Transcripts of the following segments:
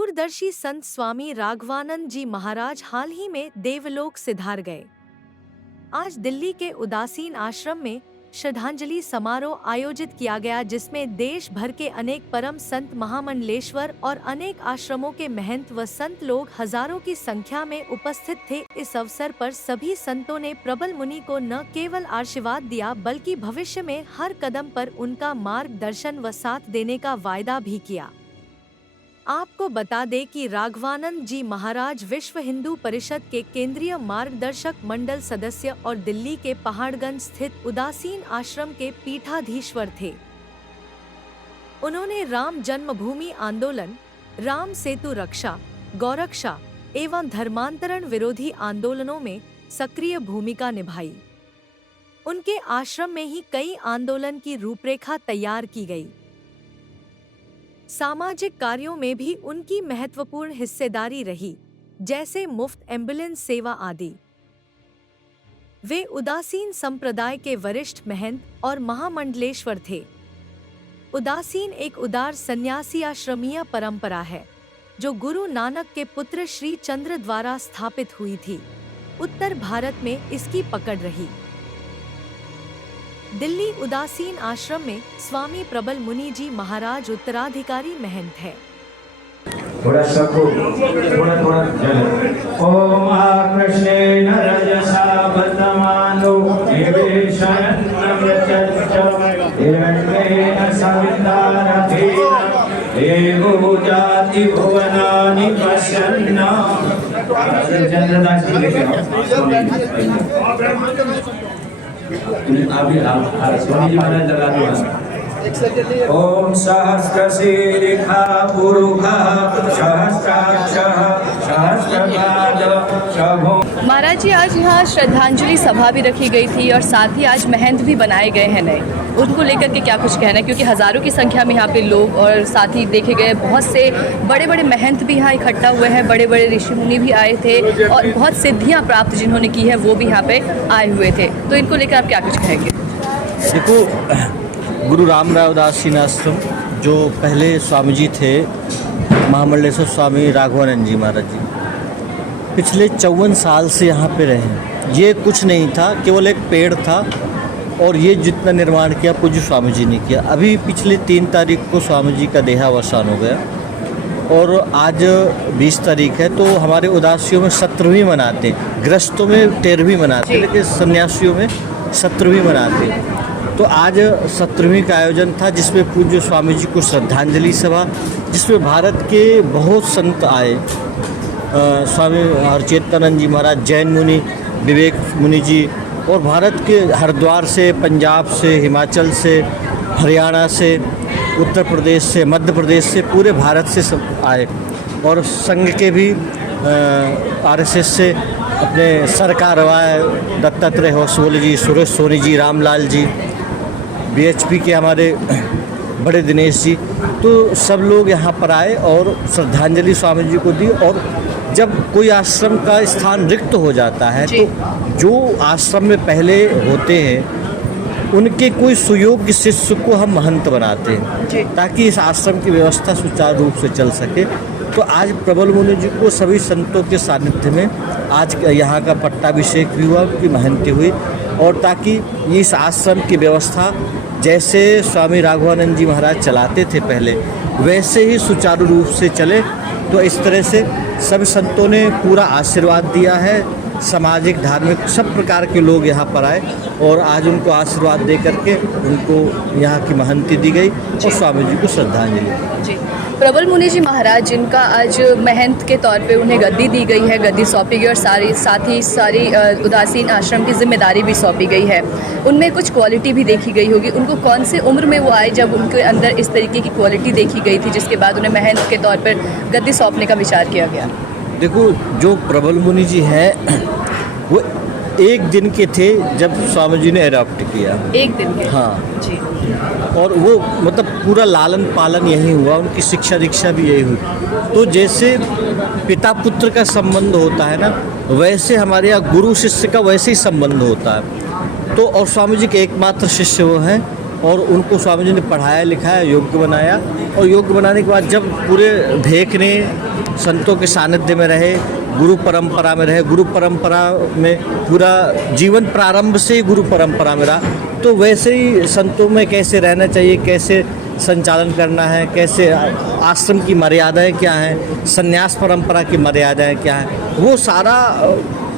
दूरदर्शी संत स्वामी राघवानंद जी महाराज हाल ही में देवलोक सिधार गए। आज दिल्ली के उदासीन आश्रम में श्रद्धांजलि समारोह आयोजित किया गया, जिसमें देश भर के अनेक परम संत, महामंडलेश्वर और अनेक आश्रमों के महंत व संत लोग हजारों की संख्या में उपस्थित थे। इस अवसर पर सभी संतों ने प्रबल मुनि को न केवल आशीर्वाद दिया, बल्कि भविष्य में हर कदम पर उनका मार्गदर्शन व साथ देने का वायदा भी किया। आपको बता दें कि राघवानंद जी महाराज विश्व हिंदू परिषद के केंद्रीय मार्गदर्शक मंडल सदस्य और दिल्ली के पहाड़गंज स्थित उदासीन आश्रम के पीठाधीश्वर थे। उन्होंने राम जन्मभूमि आंदोलन, राम सेतु रक्षा, गौरक्षा एवं धर्मांतरण विरोधी आंदोलनों में सक्रिय भूमिका निभाई। उनके आश्रम में ही कई आंदोलन की रूपरेखा तैयार की गई। सामाजिक कार्यों में भी उनकी महत्वपूर्ण हिस्सेदारी रही, जैसे मुफ्त एम्बुलेंस सेवा आदि। वे उदासीन संप्रदाय के वरिष्ठ महंत और महामंडलेश्वर थे। उदासीन एक उदार सन्यासी आश्रमीय परंपरा है, जो गुरु नानक के पुत्र श्री चंद्र द्वारा स्थापित हुई थी। उत्तर भारत में इसकी पकड़ रही। दिल्ली उदासीन आश्रम में स्वामी प्रबल मुनि जी महाराज उत्तराधिकारी महंत है। थोड़ा सबको थोड़ा ओम कृष्णेन रजसा वर्तमानो निवेशयन् नमृतश्च हिरण्येन सवितारथेन देवो जाति भुवनानि पश्यन्। चंद्रदास जी लेके स्वामी जी महाराज लगा दो। ओम सहस्रशीर्षा पुरुषः सहस्राक्षः सहस्रपाद शभो। महाराज जी, आज यहाँ श्रद्धांजलि सभा भी रखी गई थी और साथ ही आज महंत भी बनाए गए हैं नए। उनको लेकर के क्या कुछ कहना है, क्योंकि हजारों की संख्या में यहाँ पे लोग और साथ ही देखे गए बहुत से बड़े बड़े महंत भी यहाँ इकट्ठा हुए हैं। बड़े बड़े ऋषि मुनि भी आए थे और बहुत सिद्धियाँ प्राप्त जिन्होंने की है वो भी यहाँ पे आए हुए थे। तो इनको लेकर आप क्या कुछ कहेंगे? देखो, गुरु रामराव उदासीन आश्रम जो पहले स्वामी जी थे, महामंडलेश्वर स्वामी राघवानंद जी महाराज जी, पिछले 54 साल से यहाँ पे रहे। ये कुछ नहीं था, केवल एक पेड़ था और ये जितना निर्माण किया पूज्य स्वामी जी ने किया। अभी पिछले 3 तारीख को स्वामी जी का देहावसान हो गया और आज 20 तारीख है। तो हमारे उदासियों में 17वीं मनाते हैं, गृहस्थों में 13वीं मनाते हैं, लेकिन सन्यासियों में 17वीं मनाते हैं। तो आज 17वीं का आयोजन था, जिसमें पूज्य स्वामी जी को श्रद्धांजलि सभा, जिसमें भारत के बहुत संत आए। स्वामी हरचेतनानंद जी महाराज, जैन मुनि, विवेक मुनि जी, और भारत के हरिद्वार से, पंजाब से, हिमाचल से, हरियाणा से, उत्तर प्रदेश से, मध्य प्रदेश से, पूरे भारत से सब आए। और संघ के भी आरएसएस से अपने सरकार रवाए, दत्तात्रेय होसबोले जी, सुरेश सोनी जी, रामलाल जी, बीएचपी के हमारे बड़े दिनेश जी, तो सब लोग यहाँ पर आए और श्रद्धांजलि स्वामी जी को दी। और जब कोई आश्रम का स्थान रिक्त हो जाता है तो जो आश्रम में पहले होते हैं उनके कोई सुयोग्य शिष्य को हम महंत बनाते हैं, ताकि इस आश्रम की व्यवस्था सुचारू रूप से चल सके। तो आज प्रबल मुनि जी को सभी संतों के सानिध्य में आज यहाँ का पट्टाभिषेक भी हुआ, उनकी महंती हुई, और ताकि इस आश्रम की व्यवस्था जैसे स्वामी राघवानंद जी महाराज चलाते थे पहले, वैसे ही सुचारू रूप से चले। तो इस तरह से सभी संतों ने पूरा आशीर्वाद दिया है। सामाजिक, धार्मिक सब प्रकार के लोग यहाँ पर आए और आज उनको आशीर्वाद दे करके उनको यहाँ की महंती दी गई और स्वामी जी को श्रद्धांजलि दी। प्रबल मुनि जी महाराज, जिनका आज महंत के तौर पे उन्हें गद्दी दी गई है, गद्दी सौंपी गई और साथ ही सारी उदासीन आश्रम की जिम्मेदारी भी सौंपी गई है। उनमें कुछ क्वालिटी भी देखी गई होगी। उनको कौन से उम्र में वो आए जब उनके अंदर इस तरीके की क्वालिटी देखी गई थी, जिसके बाद उन्हें महंत के तौर पर गद्दी सौंपने का विचार किया गया? देखो, जो प्रबल मुनि जी हैं वो एक दिन के थे जब स्वामी जी ने एडॉप्ट किया। एक दिन के? हाँ जी। और वो मतलब पूरा लालन पालन यही हुआ, उनकी शिक्षा दीक्षा भी यही हुई। तो जैसे पिता पुत्र का संबंध होता है ना, वैसे हमारे यहाँ गुरु शिष्य का वैसे ही संबंध होता है। तो और स्वामी जी के एकमात्र शिष्य वो हैं और उनको स्वामी जी ने पढ़ाया लिखाया, योग्य बनाया। और योग्य बनाने के बाद जब पूरे देखने संतों के सानिध्य में रहे, गुरु परंपरा में रहे, गुरु परंपरा में पूरा जीवन प्रारंभ से ही गुरु परंपरा में रहा। तो वैसे ही संतों में कैसे रहना चाहिए, कैसे संचालन करना है, कैसे आश्रम की मर्यादाएं क्या हैं, संन्यास परंपरा की मर्यादाएं क्या हैं, वो सारा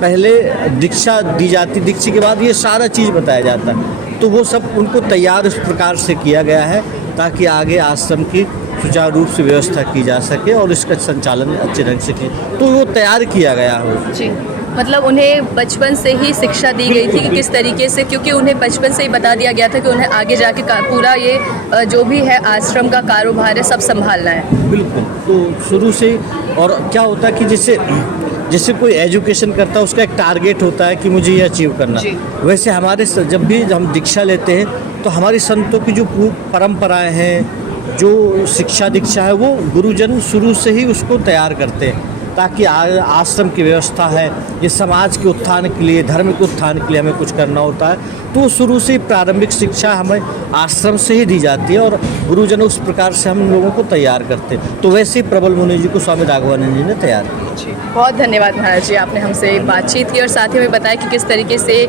पहले दीक्षा दी जाती, दीक्षा के बाद ये सारा चीज़ बताया जाता है। तो वो सब उनको तैयार इस प्रकार से किया गया है ताकि आगे आश्रम की सुचारू रूप से व्यवस्था की जा सके और इसका संचालन अच्छे ढंग से किया, तो वो तैयार किया गया हो। जी, मतलब उन्हें बचपन से ही शिक्षा दी गई थी कि किस तरीके से, क्योंकि उन्हें बचपन से ही बता दिया गया था कि उन्हें आगे जाके पूरा ये जो भी है आश्रम का कारोबार है सब संभालना है। बिल्कुल, तो शुरू से। और क्या होता है कि जैसे कोई एजुकेशन करता है उसका एक टारगेट होता है कि मुझे ये अचीव करना, वैसे हमारे जब भी हम दीक्षा लेते हैं तो हमारी संतों की जो परंपराएं हैं, जो शिक्षा दीक्षा है, वो गुरुजन शुरू से ही उसको तैयार करते हैं ताकि आश्रम की व्यवस्था है, ये समाज के उत्थान के लिए, धर्म के उत्थान के लिए हमें कुछ करना होता है। तो शुरू से ही प्रारंभिक शिक्षा हमें आश्रम से ही दी जाती है और गुरुजन उस प्रकार से हम लोगों को तैयार करते हैं। तो वैसे ही प्रबल मुनि जी को स्वामी राघवानंद जी ने तैयार किया। बहुत धन्यवाद महाराज जी, आपने हमसे बातचीत की और साथ ही हमें बताया कि किस तरीके से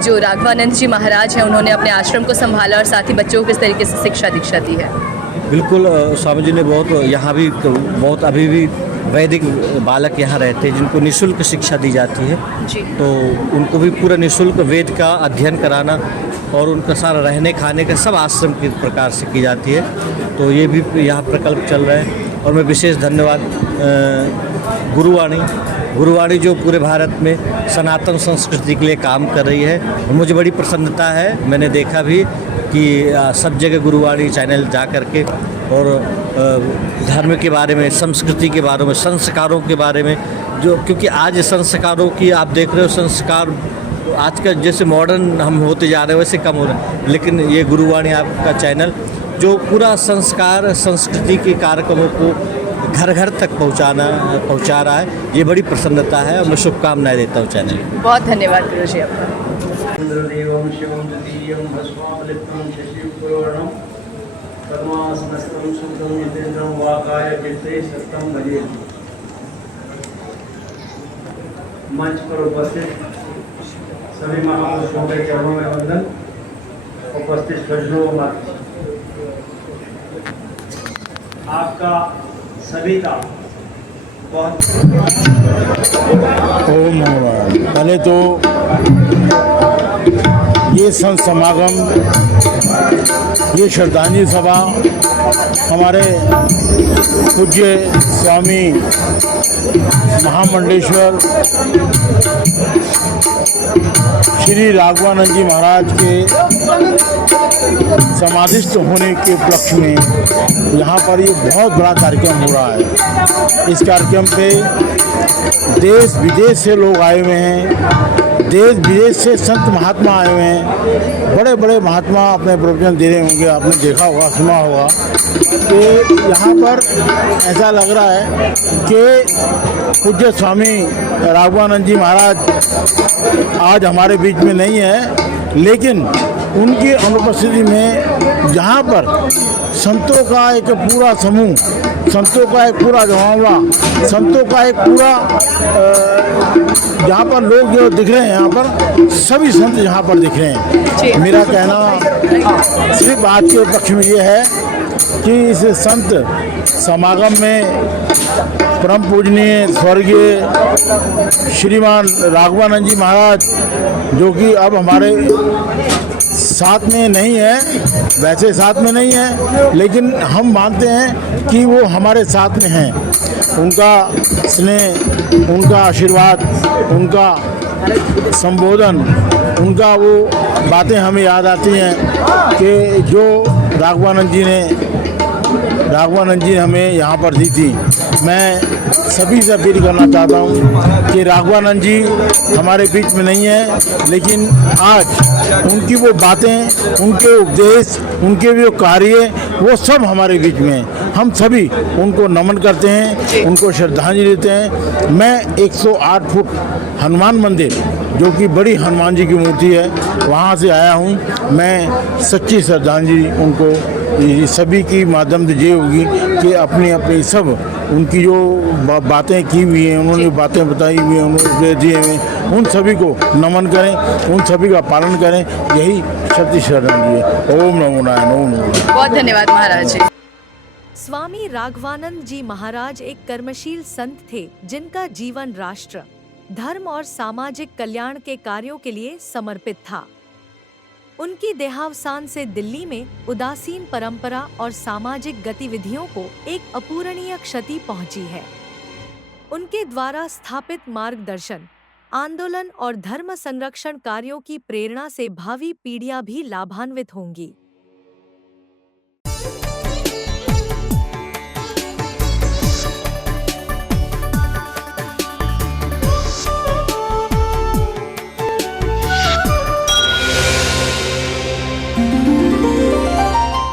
जो राघवानंद जी महाराज हैं उन्होंने अपने आश्रम को संभाला और साथ ही बच्चों को किस तरीके से शिक्षा दीक्षा दी है। बिल्कुल, स्वामी जी ने यहाँ भी बहुत अभी भी वैदिक बालक यहाँ रहते हैं जिनको निःशुल्क शिक्षा दी जाती है जी। तो उनको भी पूरा निःशुल्क वेद का अध्ययन कराना और उनका सारा रहने खाने का सब आश्रम के प्रकार से की जाती है। तो ये भी यहाँ प्रकल्प चल रहा है। और मैं विशेष धन्यवाद गुरुवाणी जो पूरे भारत में सनातन संस्कृति के लिए काम कर रही है, और मुझे बड़ी प्रसन्नता है। मैंने देखा भी कि सब जगह गुरुवाणी चैनल जा कर के और धर्म के बारे में, संस्कृति के बारे में, संस्कारों के बारे में, जो क्योंकि आज संस्कारों की आप देख रहे हो, संस्कार आज का जैसे मॉडर्न हम होते जा रहे हैं वैसे कम हो रहा है, लेकिन ये गुरुवाणी आपका चैनल जो पूरा संस्कार संस्कृति के कार्यक्रमों को घर घर तक पहुंचा रहा है, ये बड़ी प्रसन्नता है और मैं शुभकामनाएं देता हूँ चैनल को। बहुत धन्यवाद गुरु जी आपका। इंद्रदेवं शिवं द्वितीयं भस्मालिप्तं शशिपूर्णं पद्मासनस्थं शुद्धं यतेन्द्रं वाकाय चित्ते सत्यं भजे। मंच पर उपस्थित सभी महापुरुषों के चरणों में वंदन। उपस्थित सज्जनों आपका सभी का बहुत ओम नमः। पहले तो ये संत समागम, ये श्रद्धांजलि सभा हमारे पूज्य स्वामी महामंडलेश्वर श्री राघवानंद जी महाराज के समाधिस्थ होने के उपलक्ष्य में यहाँ पर ये बहुत बड़ा कार्यक्रम हो रहा है। इस कार्यक्रम पे देश विदेश से लोग आए हुए हैं, देश विदेश से संत महात्मा आए हुए हैं। बड़े बड़े महात्मा अपने प्रवचन दे रहे होंगे, आपने देखा होगा, सुना होगा कि यहाँ पर ऐसा लग रहा है कि पूज्य स्वामी राघवानंद जी महाराज आज हमारे बीच में नहीं है, लेकिन उनकी अनुपस्थिति में जहाँ पर संतों का एक पूरा समूह, संतों का एक पूरा जमावड़ा, संतों का एक पूरा जहाँ पर लोग जो दिख रहे हैं, यहाँ पर सभी संत यहाँ पर दिख रहे हैं। मेरा कहना सिर्फ आज के पक्ष में ये है कि इस संत समागम में परम पूजनीय स्वर्गीय श्रीमान राघवानंद जी महाराज, जो कि अब हमारे साथ में नहीं है, वैसे साथ में नहीं है, लेकिन हम मानते हैं कि वो हमारे साथ में हैं। उनका स्नेह, उनका आशीर्वाद, उनका संबोधन, उनका वो बातें हमें याद आती हैं कि जो राघवानंद जी ने हमें यहाँ पर दी थी। मैं सभी से अपील करना चाहता हूँ कि राघवानंद जी हमारे बीच में नहीं है, लेकिन आज उनकी वो बातें, उनके उपदेश, उनके जो कार्य, वो सब हमारे बीच में हैं। हम सभी उनको नमन करते हैं, उनको श्रद्धांजलि देते हैं। मैं 108 फुट हनुमान मंदिर, जो कि बड़ी हनुमान जी की मूर्ति है, वहाँ से आया हूँ। मैं सच्ची श्रद्धांजलि उनको ये सभी की माध्यम से ये होगी कि अपनी अपनी सब उनकी जो बातें की हुई हैं, उन्होंने बातें बताई हुई हैं, उन्होंने दिए हुए, उन सभी को नमन करें, उन सभी का पालन करें। यही सत्य श्रद्धांजलि है। ओम नमो नारायण, ओम नमो नारायण। बहुत धन्यवाद महाराज जी। स्वामी राघवानंद जी महाराज एक कर्मशील संत थे जिनका जीवन राष्ट्र, धर्म और सामाजिक कल्याण के कार्यों के लिए समर्पित था। उनकी देहावसान से दिल्ली में उदासीन परंपरा और सामाजिक गतिविधियों को एक अपूरणीय क्षति पहुंची है। उनके द्वारा स्थापित मार्गदर्शन, आंदोलन और धर्म संरक्षण कार्यों की प्रेरणा से भावी पीढ़ियां भी लाभान्वित होंगी।